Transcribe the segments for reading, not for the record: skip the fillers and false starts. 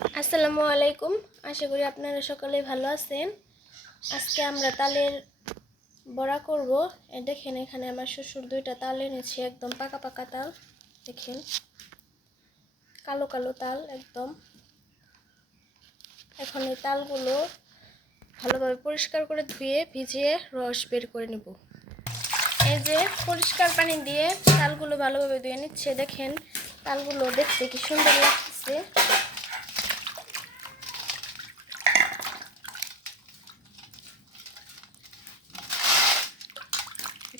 আসসালামু আলাইকুম। আশা করি আপনারা সকলেই ভালো আছেন। আজকে আমরা তালের বড়া করব। দেখেন এখানে আমার শ্বশুর দুইটা তাল এনেছে, একদম পাকা পাকা তাল। দেখেন কালো কালো তাল একদম। এখন এই তালগুলো ভালোভাবে পরিষ্কার করে ধুয়ে ভিজিয়ে রস বের করে নেব। এই যে পরিষ্কার পানি দিয়ে তালগুলো ভালোভাবে ধুয়ে নিচ্ছে। দেখেন তালগুলো দেখতে কি সুন্দর লাগছে।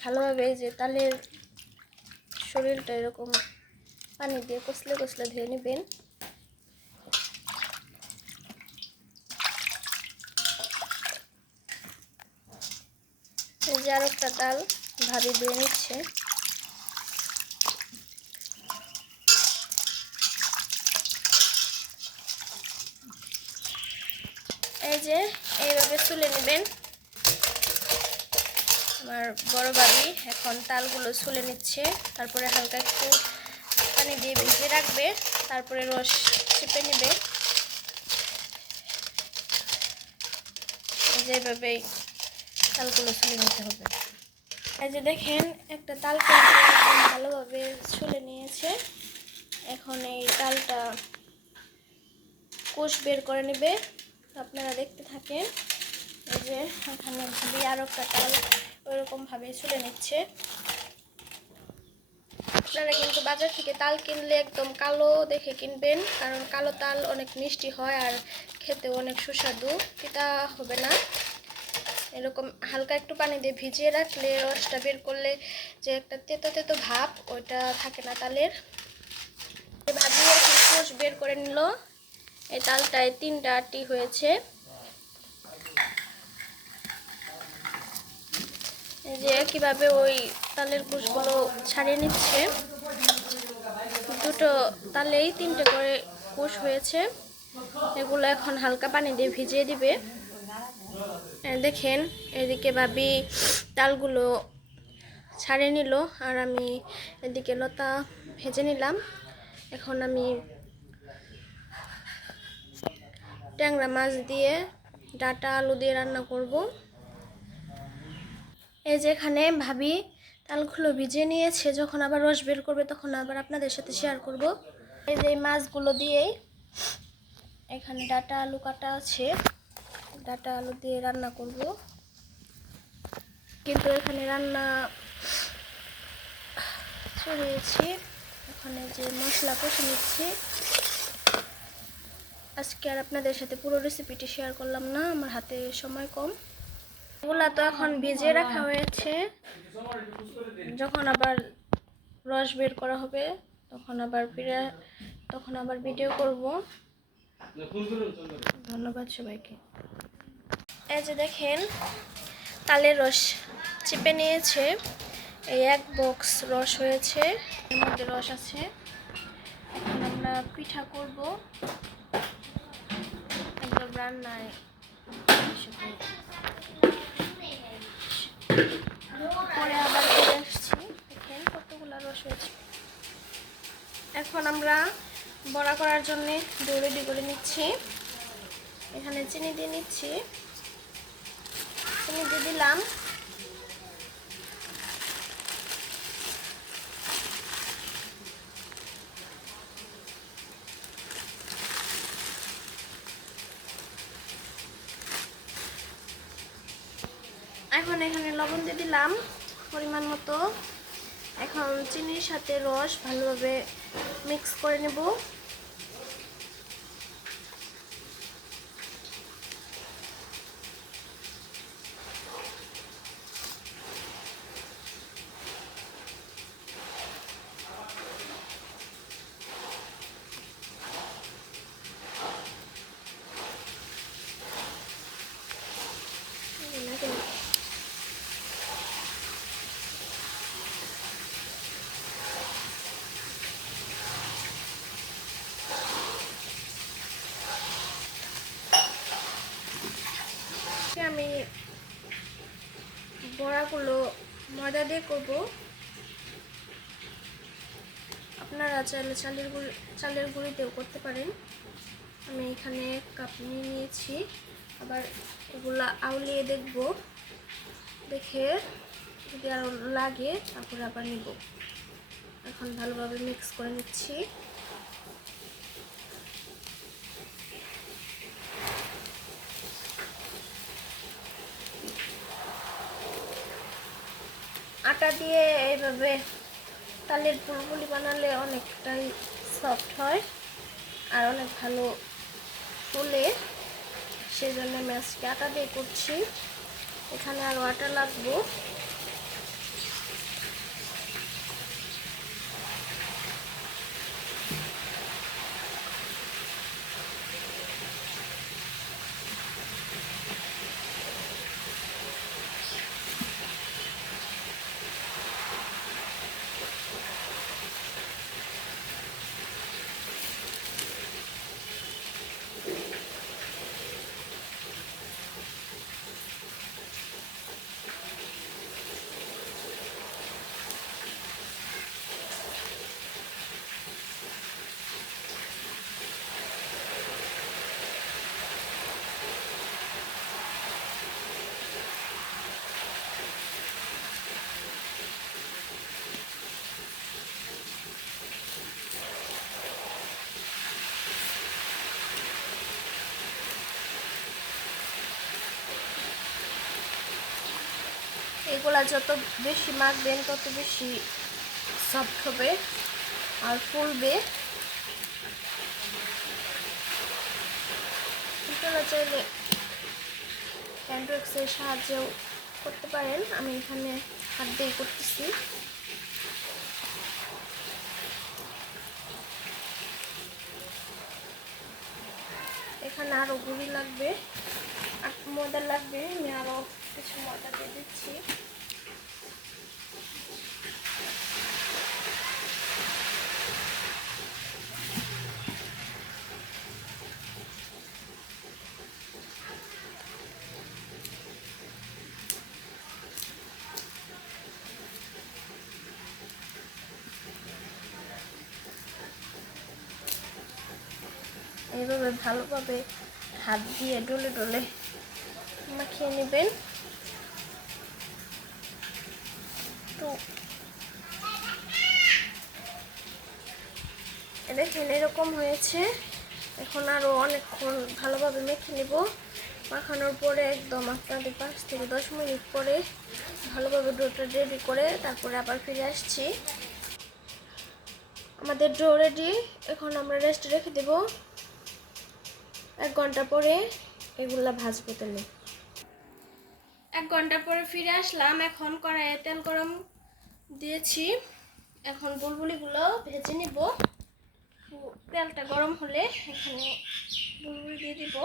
ভালোভাবে এই যে তালের শরীরটা এরকম পানি দিয়ে কষলে কষলে ধুয়ে নেবেন। এই যে আর একটা তাল ভাবি ধুয়ে নিচ্ছে। এই যে এইভাবে তুলে নেবেন। আমার বড় ভাবি এখন তালগুলো ছুলে নিচ্ছে, তারপরে হালকা একটু পানি দিয়ে ভিজিয়ে রাখবে, তারপরে রস চেপে নেবে। যেভাবেই তালগুলো ছুলে নিতে হবে। এই যে দেখেন একটা তালকে ভালোভাবে ছুলে নিয়েছে। এখন এই তালটা কোষ বের করে নেবে, আপনারা দেখতে থাকেন। এই যে এখানে ভাবি আরও একটা তাল ওইরকম ভাবে ছুলে নিচ্ছে। আপনারা কিন্তু বাজার থেকে তাল কিনলে একদম কালো দেখে কিনবেন, কারণ কালো তাল অনেক মিষ্টি হয় আর খেতেও অনেক সুস্বাদু, তিতা হবে না। এরকম হালকা একটু পানি দিয়ে ভিজিয়ে রাখলে রসটা বের করলে যে একটা তেতো তেতো ভাব ওইটা থাকে না তালের। ভাবিয়ে এখন কোষ বের করে নিল। এই তালটায় 3টা আটি হয়েছে। এই যে কিভাবে ওই তালের কোষগুলো ছাড়িয়ে নিচ্ছে। দুটো তালেই 3টে করে কোষ হয়েছে। এগুলো এখন হালকা পানি দিয়ে ভিজিয়ে দিবে। দেখেন এদিকে ভাবি তালগুলো ছাড়িয়ে নিল আর আমি এদিকে লতা ভেজে নিলাম। এখন আমি ট্যাংরা মাছ দিয়ে ডাঁটা আলু দিয়ে রান্না করব। এই যে এখানে ভাবি তালগুলো ভিজিয়ে নিয়েছে, যখন আবার রস বের করবে তখন আবার আপনাদের সাথে শেয়ার করব। এই যে মাছগুলো দিয়েই এখানে ডাঁটা আলু কাটা আছে, ডাঁটা আলু দিয়ে রান্না করব। কিন্তু এখানে রান্না চড়িয়েছি, এখানে যে মশলা কষে নিচ্ছি। আজকে আর আপনাদের সাথে পুরো রেসিপিটি শেয়ার করলাম না, আমার হাতে সময় কম। এগুলা তো এখন ভিজিয়ে রাখা হয়েছে, যখন আবার রস বের করা হবে তখন আবার ভিডিও করব। ধন্যবাদ সবাইকে। এই যে দেখেন তালের রস চিপে নিয়েছে, এই 1 বক্স রস হয়েছে, এর মধ্যে রস আছে। এখন আমরা পিঠা করব একদম রান্নায়। পরে আবার ফিরে আসছি। দেখেন কতগুলো রস হয়েছে। এখন আমরা বড়া করার জন্য ডো রেডি করে নিচ্ছি। এখানে চিনি দিয়ে নিচ্ছি, চিনি দিয়ে দিলাম। এখন এখানে লবণ দিয়ে দিলাম পরিমাণ মতো। এখন চিনির সাথে রস ভালোভাবে মিক্স করে নেব। আমি বড়াগুলো ময়দা দিয়ে করব। আপনারা চাইলে চালের গুঁড়িতেও করতে পারেন। আমি এখানে কাপ নিয়ে নিয়েছি। আবার এগুলা আউলিয়ে দেখব, দেখে যদি আরও লাগে তারপরে আবার নিব। এখন ভালোভাবে মিক্স করে নিচ্ছি। আটা দিয়ে এইভাবে তালের বুলবুলি বানালে অনেকটাই সফট হয় আর অনেক ভালো ফুলে, সেই জন্য আমি আজকে আটা দিয়ে করছি। এখানে আরও আটা লাগবে। এগুলা যত বেশি মাখবেন তত বেশি সফট হবে আর ফুলবে। আপনারা চাইলে হ্যান্ড ওয়াক্সের সাহায্যেও করতে পারেন, আমি এখানে হাত দিয়ে করতেছি। এখানে আরও গুঁড়ি লাগবে, আর ময়দা লাগবে। আমি আরও কিছু ময়দা দিয়ে দিচ্ছি। এইভাবে ভালোভাবে হাত দিয়ে ডলে ডলে মাখিয়ে নেবেন। তো দেখেন এরকম হয়েছে। এখন আরও অনেকক্ষণ ভালোভাবে মেখে নেব। মাখানোর পরে একদম আপনাদের 5 থেকে 10 মিনিট পরে ভালোভাবে ডোটা রেডি করে তারপরে আবার ফিরে আসছি। আমাদের ডো রেডি। এখন আমরা রেস্টে রেখে দেব। 1 ঘন্টা পরে এগুলা ভাজবো তেলে। 1 ঘন্টা পরে ফিরে আসলাম। এখন কড়াইয়ে তেল গরম দিয়েছি। এখন বুলবুলিগুলো ভেজে নিব। তেলটা গরম হলে এখানে বুলবুলি দিয়ে দিব।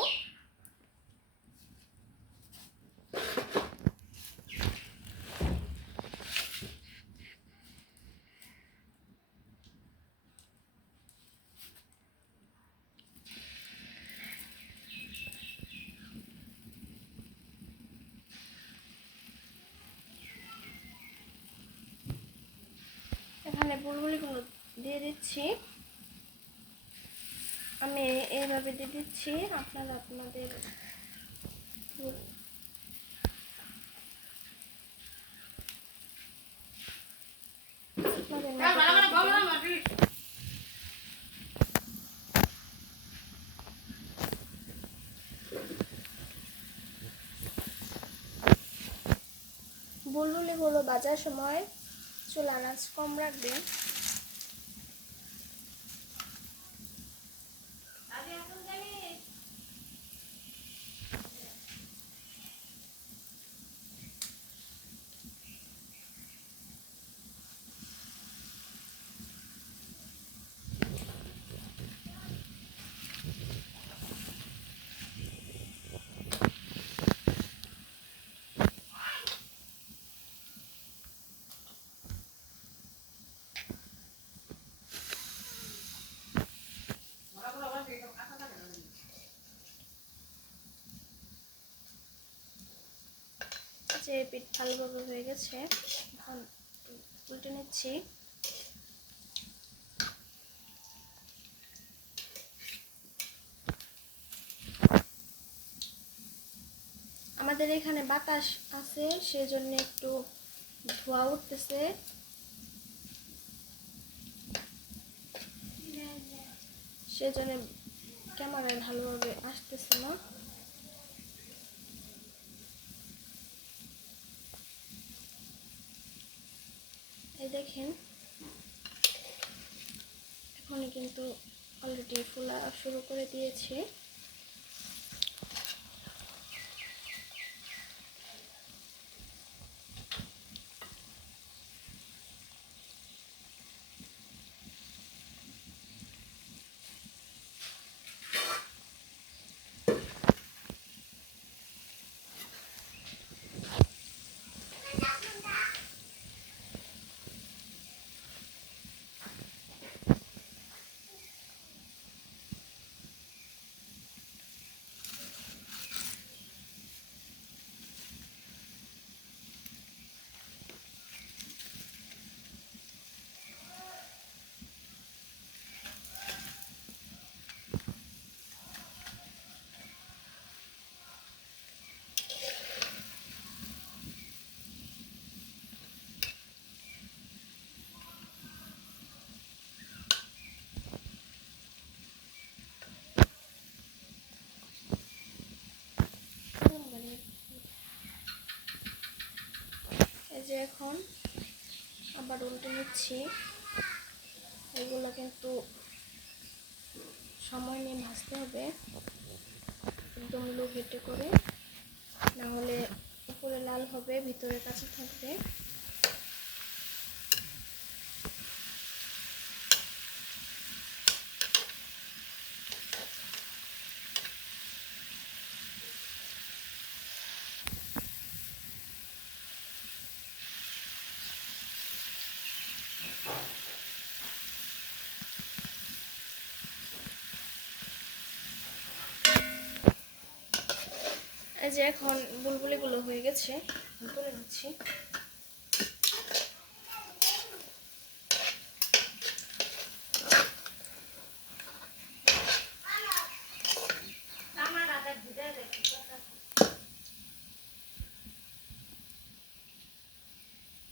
এখানে বুলবুলিগুলো দিয়ে দিচ্ছি। আমি এইভাবে দিয়ে দিচ্ছি, আপনারা আপনাদের বুলবুলিগুলো ভাজার সময় চুলার আঁচ কম রাখবেন। যে পিঠ ভালোভাবে হয়ে গেছে, উল্টে নিচ্ছি। আমাদের এখানে বাতাস আছে, সেজন্য একটু ধোঁয়া উঠতেছে। সেজন্য ক্যামেরায় ভালোভাবে আসতেছে না। এই দেখেন এখনই কিন্তু অলরেডি ফোলা শুরু করে দিয়েছে। এই যে এখন আবার উল্টে নিচ্ছি। এগুলো কিন্তু সময় নিয়ে ভাজতে হবে, একদম লো হিটে করে, না হলে উপরে লাল হবে ভিতরে কাঁচা থাকবে। এই যে এখন বুলবুলিগুলো হয়ে গেছে, তুলে নিচ্ছি।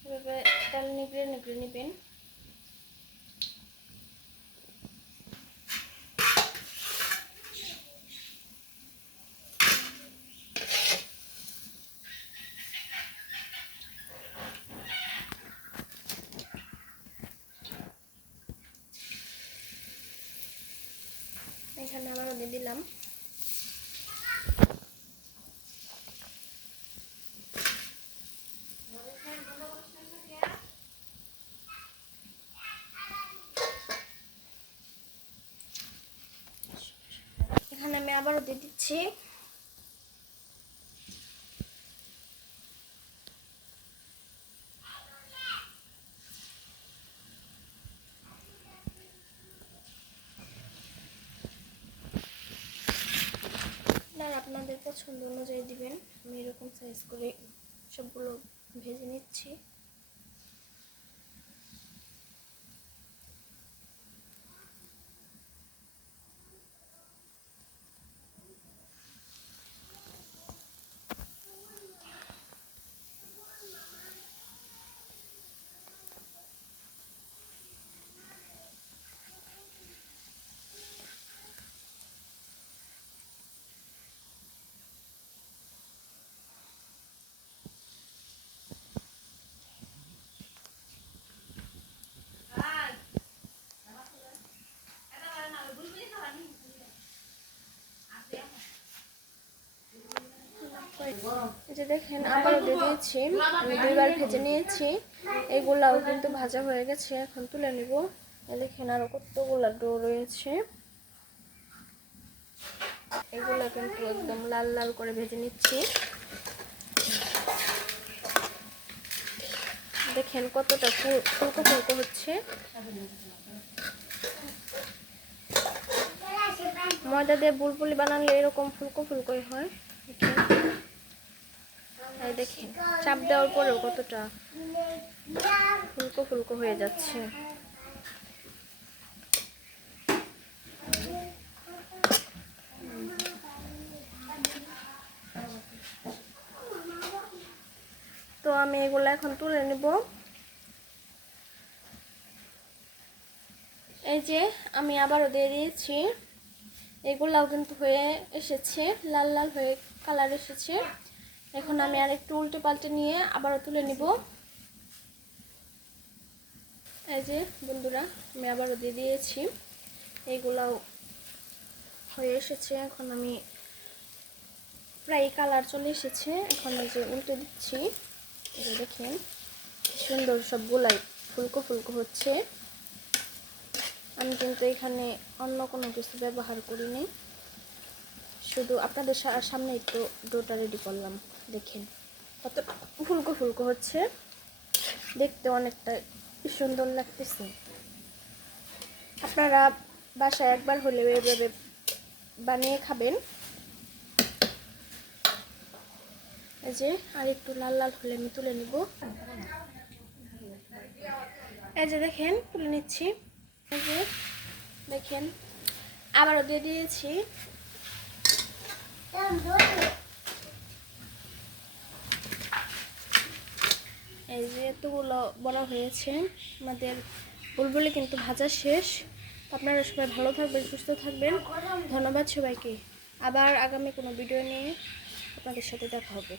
এভাবে তেল নিগড়ে নিগড়ে নেবেন। এখানে আবারও দিয়ে দিলাম। এখানে আমি আবারও দিয়ে দিচ্ছি। আপনাদের পছন্দ অনুযায়ী দিবেন। আমি এরকম সাইজ করে সবগুলো ভেজে নিচ্ছি। এই যে দেখেন আবারও দিয়ে দিয়েছি, আমি দুইবার ভেজে নিয়েছি। এগুলাও কিন্তু ভাজা হয়ে গেছে, এখন তুলে নিব। দেখেন আরো কতগুলা ডো রয়েছে, এগুলা কিন্তু একদম লাল লাল করে ভেজে নিচ্ছি। দেখেন কতটা ফুলকো ফুলকো হচ্ছে। ময়দা দিয়ে বুলবুলি বানালে এরকম ফুলকো ফুলকোই হয়। দেখেন চাপ দেওয়ার পরেও কতটা ফুলকো ফুলকো হয়ে যাচ্ছে। আমি এগুলো এখন তুলে নেব। এই যে আমি আবারও দিয়ে দিয়েছি, এগুলাও কিন্তু হয়ে এসেছে, লাল লাল হয়ে কালার এসেছে। এখন আমি আর একটু উল্টে পাল্টে নিয়ে আবারও তুলে নিব। এই যে বন্ধুরা, আমি আবারও দিয়ে দিয়েছি, এইগুলাও হয়ে এসেছে। এখন আমি প্রায় কালার চলে এসেছে, এখন এই যে উল্টে দিচ্ছি। এই যে দেখেন সুন্দর সবগুলাই ফুলকো ফুলকো হচ্ছে। আমি কিন্তু এখানে অন্য কোনো কিছু ব্যবহার করিনি, শুধু আপনাদের সামনে একটু ডোটা রেডি করলাম। দেখেন কত ফুলকো ফুলকো হচ্ছে, দেখতে অনেকটা সুন্দর লাগতেছে। আপনারা বাসায় একবার হলেও এভাবে বানিয়ে খাবেন। এই যে আর একটু লাল লাল হলে আমি তুলে নিব। এই যে দেখেন তুলে নিচ্ছি। এই যে দেখেন আবারও দিয়ে দিয়েছি। এই যে এতগুলো বড়া হয়েছে, আমাদের বুলবুলি কিন্তু ভাজা শেষ। আপনারা সবাই ভালো থাকবেন, সুস্থ থাকবেন। ধন্যবাদ সবাইকে। আবার আগামী কোনো ভিডিও নিয়ে আপনাদের সাথে দেখা হবে।